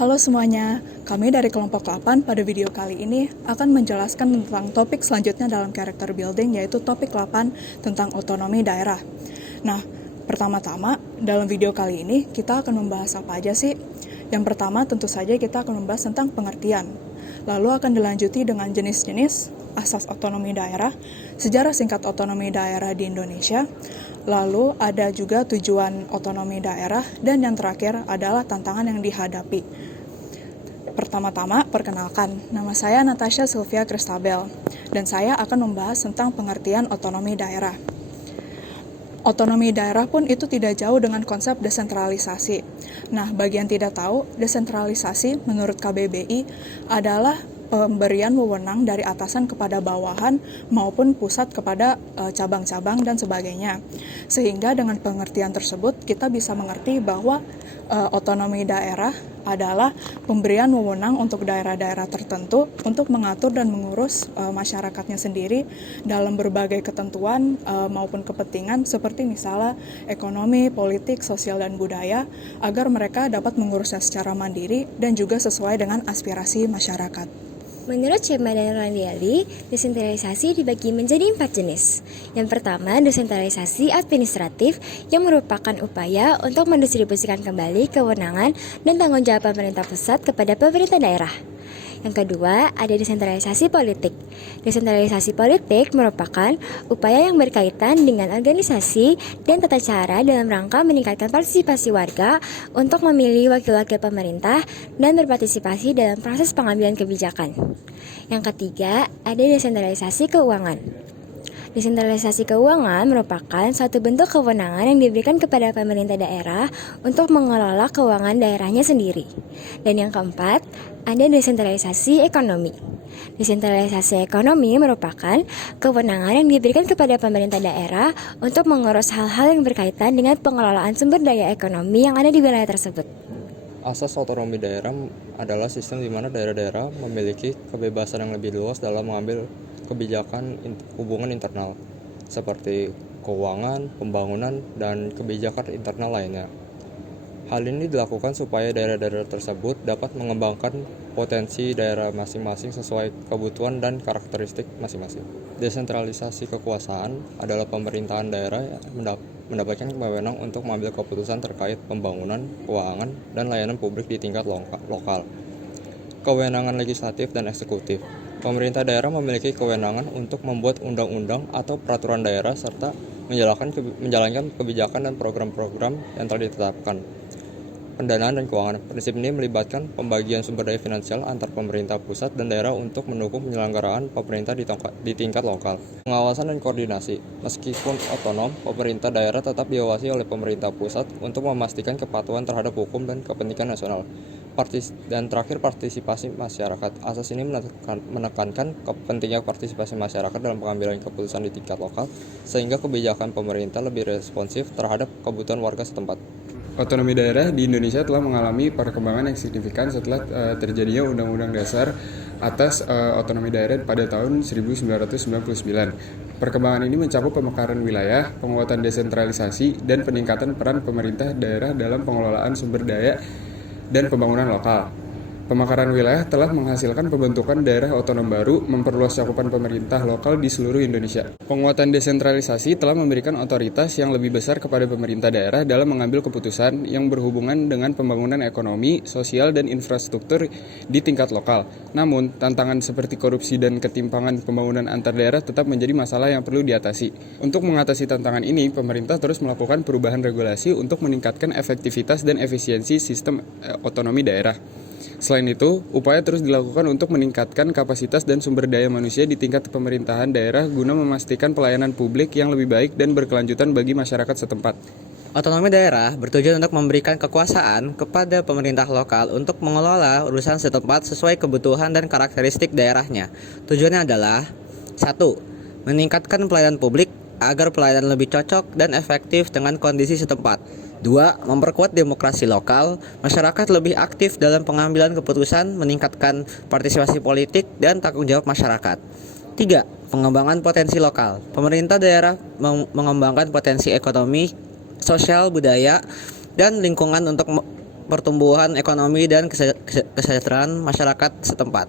Halo semuanya, kami dari kelompok 8 pada video kali ini akan menjelaskan tentang topik selanjutnya dalam character building, yaitu topik 8 tentang otonomi daerah. Nah, pertama-tama dalam video kali ini kita akan membahas apa aja sih? Yang pertama tentu saja kita akan membahas tentang pengertian. Lalu akan dilanjuti dengan jenis-jenis, asas otonomi daerah, sejarah singkat otonomi daerah di Indonesia, lalu ada juga tujuan otonomi daerah, dan yang terakhir adalah tantangan yang dihadapi. Pertama-tama, perkenalkan, nama saya Natasha Sylvia Kristabel, dan saya akan membahas tentang pengertian otonomi daerah. Otonomi daerah pun itu tidak jauh dengan konsep desentralisasi. Nah, bagi yang tidak tahu, desentralisasi menurut KBBI adalah pemberian wewenang dari atasan kepada bawahan maupun pusat kepada cabang-cabang dan sebagainya. Sehingga dengan pengertian tersebut kita bisa mengerti bahwa otonomi daerah adalah pemberian wewenang untuk daerah-daerah tertentu untuk mengatur dan mengurus masyarakatnya sendiri dalam berbagai ketentuan maupun kepentingan seperti misalnya ekonomi, politik, sosial, dan budaya agar mereka dapat mengurusnya secara mandiri dan juga sesuai dengan aspirasi masyarakat. Menurut Chema dan Randiali, desentralisasi dibagi menjadi 4 jenis. Yang pertama, desentralisasi administratif yang merupakan upaya untuk mendistribusikan kembali kewenangan dan tanggung jawab pemerintah pusat kepada pemerintah daerah. Yang kedua, ada desentralisasi politik. Desentralisasi politik merupakan upaya yang berkaitan dengan organisasi dan tata cara dalam rangka meningkatkan partisipasi warga untuk memilih wakil-wakil pemerintah dan berpartisipasi dalam proses pengambilan kebijakan. Yang ketiga, ada desentralisasi keuangan. Desentralisasi keuangan merupakan suatu bentuk kewenangan yang diberikan kepada pemerintah daerah untuk mengelola keuangan daerahnya sendiri. Dan yang keempat, ada desentralisasi ekonomi. Desentralisasi ekonomi merupakan kewenangan yang diberikan kepada pemerintah daerah untuk mengurus hal-hal yang berkaitan dengan pengelolaan sumber daya ekonomi yang ada di wilayah tersebut. Asas otonomi daerah adalah sistem di mana daerah-daerah memiliki kebebasan yang lebih luas dalam mengambil kebijakan hubungan internal, seperti keuangan, pembangunan, dan kebijakan internal lainnya. Hal ini dilakukan supaya daerah-daerah tersebut dapat mengembangkan potensi daerah masing-masing sesuai kebutuhan dan karakteristik masing-masing. Desentralisasi kekuasaan adalah pemerintahan daerah yang mendapatkan wewenang untuk mengambil keputusan terkait pembangunan, keuangan, dan layanan publik di tingkat lokal. Kewenangan legislatif dan eksekutif. Pemerintah daerah memiliki kewenangan untuk membuat undang-undang atau peraturan daerah serta menjalankan kebijakan dan program-program yang telah ditetapkan. Pendanaan dan keuangan. Prinsip ini melibatkan pembagian sumber daya finansial antar pemerintah pusat dan daerah untuk mendukung penyelenggaraan pemerintah di tingkat lokal. Pengawasan dan koordinasi. Meskipun otonom, pemerintah daerah tetap diawasi oleh pemerintah pusat untuk memastikan kepatuhan terhadap hukum dan kepentingan nasional. Dan terakhir, partisipasi masyarakat. Asas ini menekankan pentingnya partisipasi masyarakat dalam pengambilan keputusan di tingkat lokal, sehingga kebijakan pemerintah lebih responsif terhadap kebutuhan warga setempat. Otonomi daerah di Indonesia telah mengalami perkembangan yang signifikan setelah terjadinya Undang-Undang Dasar atas otonomi daerah pada tahun 1999. Perkembangan ini mencakup pemekaran wilayah, penguatan desentralisasi, dan peningkatan peran pemerintah daerah dalam pengelolaan sumber daya dan pembangunan lokal. Pemekaran wilayah telah menghasilkan pembentukan daerah otonom baru, memperluas cakupan pemerintah lokal di seluruh Indonesia. Penguatan desentralisasi telah memberikan otoritas yang lebih besar kepada pemerintah daerah dalam mengambil keputusan yang berhubungan dengan pembangunan ekonomi, sosial, dan infrastruktur di tingkat lokal. Namun, tantangan seperti korupsi dan ketimpangan pembangunan antar daerah tetap menjadi masalah yang perlu diatasi. Untuk mengatasi tantangan ini, pemerintah terus melakukan perubahan regulasi untuk meningkatkan efektivitas dan efisiensi sistem otonomi daerah. Selain itu, upaya terus dilakukan untuk meningkatkan kapasitas dan sumber daya manusia di tingkat pemerintahan daerah guna memastikan pelayanan publik yang lebih baik dan berkelanjutan bagi masyarakat setempat. Otonomi daerah bertujuan untuk memberikan kekuasaan kepada pemerintah lokal untuk mengelola urusan setempat sesuai kebutuhan dan karakteristik daerahnya. Tujuannya adalah 1. Meningkatkan pelayanan publik agar pelayanan lebih cocok dan efektif dengan kondisi setempat. 2. Memperkuat demokrasi lokal, masyarakat lebih aktif dalam pengambilan keputusan, meningkatkan partisipasi politik dan tanggung jawab masyarakat. 3. Pengembangan potensi lokal. Pemerintah daerah mengembangkan potensi ekonomi, sosial, budaya, dan lingkungan untuk pertumbuhan ekonomi dan kesejahteraan masyarakat setempat.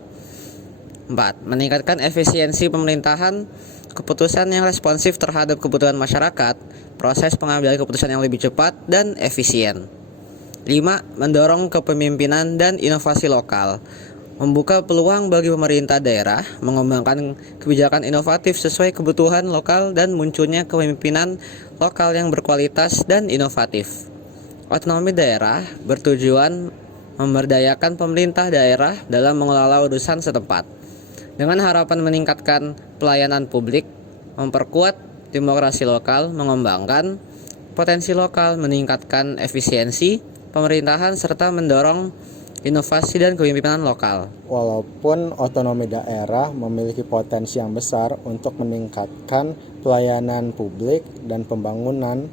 4. Meningkatkan efisiensi pemerintahan, keputusan yang responsif terhadap kebutuhan masyarakat, proses pengambilan keputusan yang lebih cepat dan efisien. 5. Mendorong kepemimpinan dan inovasi lokal, membuka peluang bagi pemerintah daerah mengembangkan kebijakan inovatif sesuai kebutuhan lokal dan munculnya kepemimpinan lokal yang berkualitas dan inovatif. Otonomi daerah bertujuan memberdayakan pemerintah daerah dalam mengelola urusan setempat dengan harapan meningkatkan pelayanan publik, memperkuat demokrasi lokal, mengembangkan potensi lokal, meningkatkan efisiensi pemerintahan serta mendorong inovasi dan kepemimpinan lokal. Walaupun otonomi daerah memiliki potensi yang besar untuk meningkatkan pelayanan publik dan pembangunan,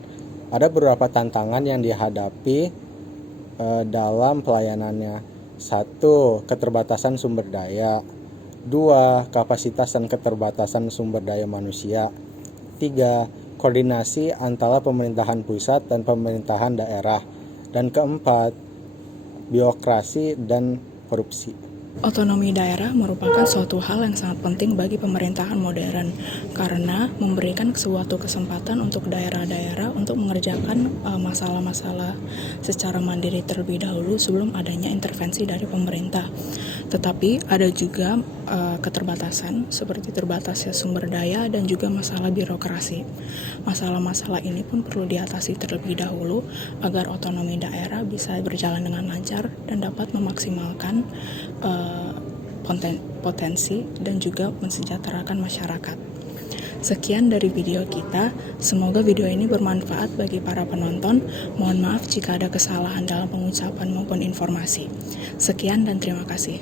ada beberapa tantangan yang dihadapi dalam pelayanannya. 1. Keterbatasan sumber daya. 2. Kapasitas dan keterbatasan sumber daya manusia. 3. Koordinasi antara pemerintahan pusat dan pemerintahan daerah. Dan keempat, birokrasi dan korupsi. Otonomi daerah merupakan suatu hal yang sangat penting bagi pemerintahan modern karena memberikan suatu kesempatan untuk daerah-daerah untuk mengerjakan masalah-masalah secara mandiri terlebih dahulu sebelum adanya intervensi dari pemerintah. Tetapi ada juga keterbatasan seperti terbatasnya sumber daya dan juga masalah birokrasi. Masalah-masalah ini pun perlu diatasi terlebih dahulu agar otonomi daerah bisa berjalan dengan lancar dan dapat memaksimalkan potensi dan juga mensejahterakan masyarakat. Sekian dari video kita, semoga video ini bermanfaat bagi para penonton. Mohon maaf jika ada kesalahan dalam pengucapan maupun informasi. Sekian dan terima kasih.